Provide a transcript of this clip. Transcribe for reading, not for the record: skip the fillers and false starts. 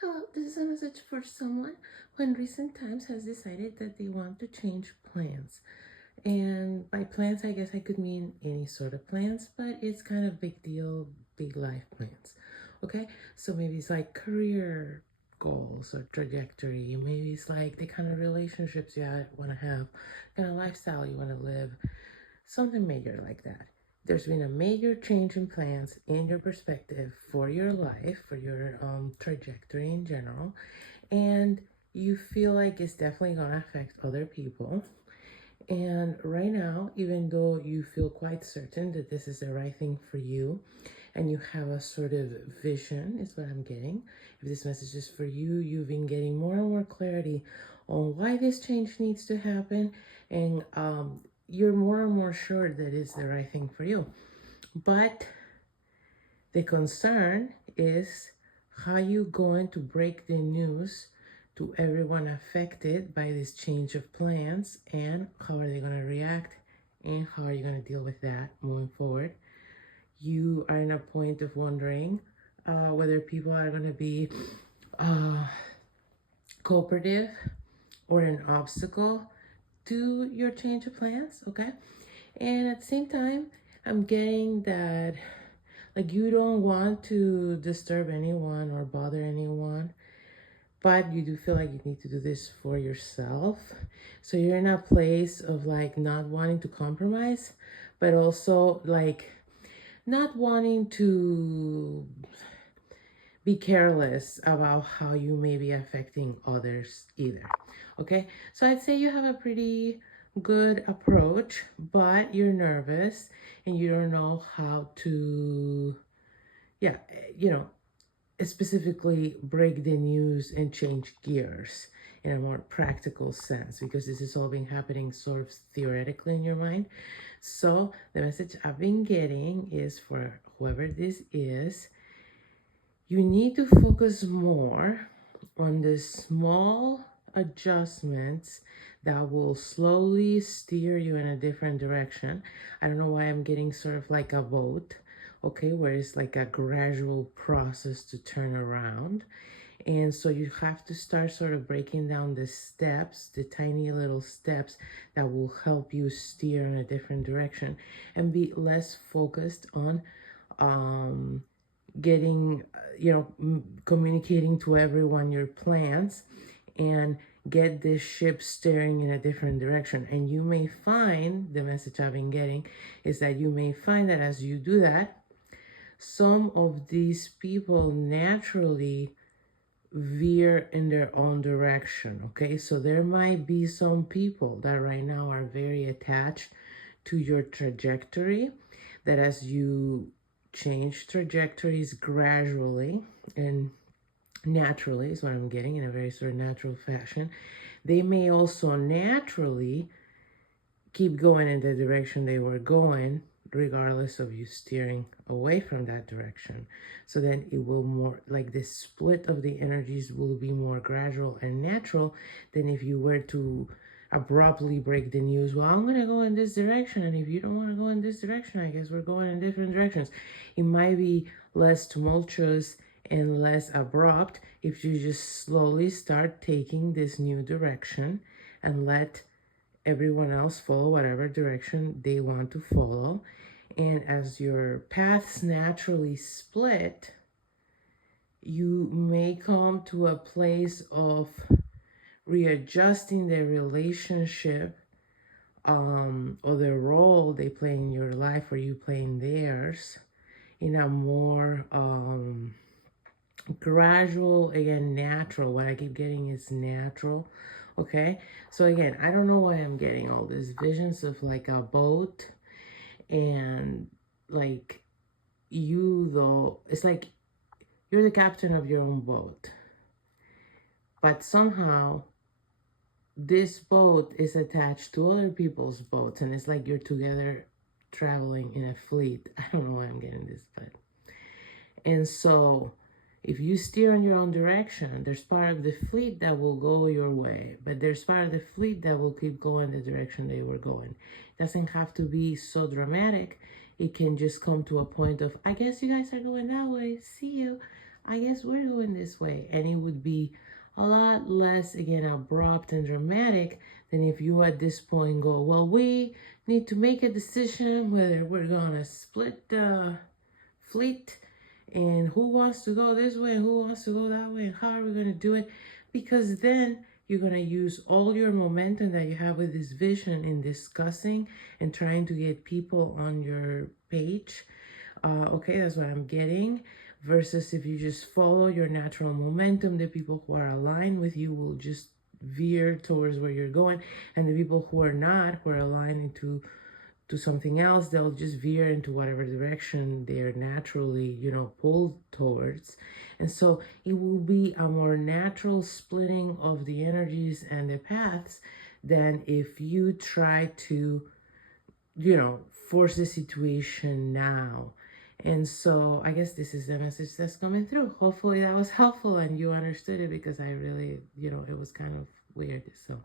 Hello, this is a message for someone who in recent times has decided that they want to change plans. And by plans, I guess I could mean any sort of plans, but it's kind of big deal, big life plans. Okay, so maybe it's like career goals or trajectory. Maybe it's like the kind of relationships you want to have, kind of lifestyle you want to live, something major like that. There's been a major change in plans in your perspective for your life, for your trajectory in general, and you feel like it's definitely going to affect other people. And right now, even though you feel quite certain that this is the right thing for you, and you have a sort of vision, is what I'm getting. If this message is for you, you've been getting more and more clarity on why this change needs to happen, and you're more and more sure that it's the right thing for you. But the concern is how you going to break the news to everyone affected by this change of plans, and how are they going to react, and how are you going to deal with that moving forward. You are in a point of wondering whether people are going to be cooperative or an obstacle to your change of plans, okay? And at the same time, I'm getting that like you don't want to disturb anyone or bother anyone, but you do feel like you need to do this for yourself. So you're in a place of like not wanting to compromise, but also like not wanting to be careless about how you may be affecting others either. Okay, so I'd say you have a pretty good approach, but you're nervous and you don't know how to, yeah, you know, specifically break the news and change gears in a more practical sense, because this is all been happening sort of theoretically in your mind. So the message I've been getting is for whoever this is, you need to focus more on the small adjustments that will slowly steer you in a different direction. I don't know why I'm getting sort of like a boat, okay, where it's like a gradual process to turn around. And so you have to start sort of breaking down the steps, the tiny little steps that will help you steer in a different direction, and be less focused on getting, communicating to everyone your plans, and get this ship steering in a different direction. And you may find, the message I've been getting is that you may find that as you do that, some of these people naturally veer in their own direction. Okay, so there might be some people that right now are very attached to your trajectory, that as you change trajectories gradually and naturally, is what I'm getting, in a very sort of natural fashion, they may also naturally keep going in the direction they were going, regardless of you steering away from that direction. So then it will more like this split of the energies will be more gradual and natural than if you were to abruptly break the news. Well, I'm going to go in this direction, and if you don't want to go in this direction, I guess we're going in different directions. It might be less tumultuous and less abrupt if you just slowly start taking this new direction and let everyone else follow whatever direction they want to follow. And as your paths naturally split, you may come to a place of readjusting the relationship, or the role they play in your life or you play in theirs, in a more gradual, again, natural. What I keep getting is natural. Okay, so again, I don't know why I'm getting all these visions of like a boat, and like you, though, it's like you're the captain of your own boat, but somehow this boat is attached to other people's boats, and it's like you're together traveling in a fleet. I don't know why I'm getting this, but and so if you steer in your own direction, there's part of the fleet that will go your way, but there's part of the fleet that will keep going the direction they were going. It doesn't have to be so dramatic. It can just come to a point of, I guess you guys are going that way. See you. I guess we're going this way. And it would be a lot less, again, abrupt and dramatic than if you at this point go, well, we need to make a decision whether we're going to split the fleet and who wants to go this way and who wants to go that way and how are we going to do it. Because then you're going to use all your momentum that you have with this vision in discussing and trying to get people on your page. Okay, that's what I'm getting. Versus if you just follow your natural momentum, the people who are aligned with you will just veer towards where you're going. And the people who are not, who are aligned into something else, they'll just veer into whatever direction they're naturally, pulled towards. And so it will be a more natural splitting of the energies and the paths than if you try to, force the situation now. And so I guess this is the message that's coming through. Hopefully that was helpful and you understood it, because I really, it was kind of weird. So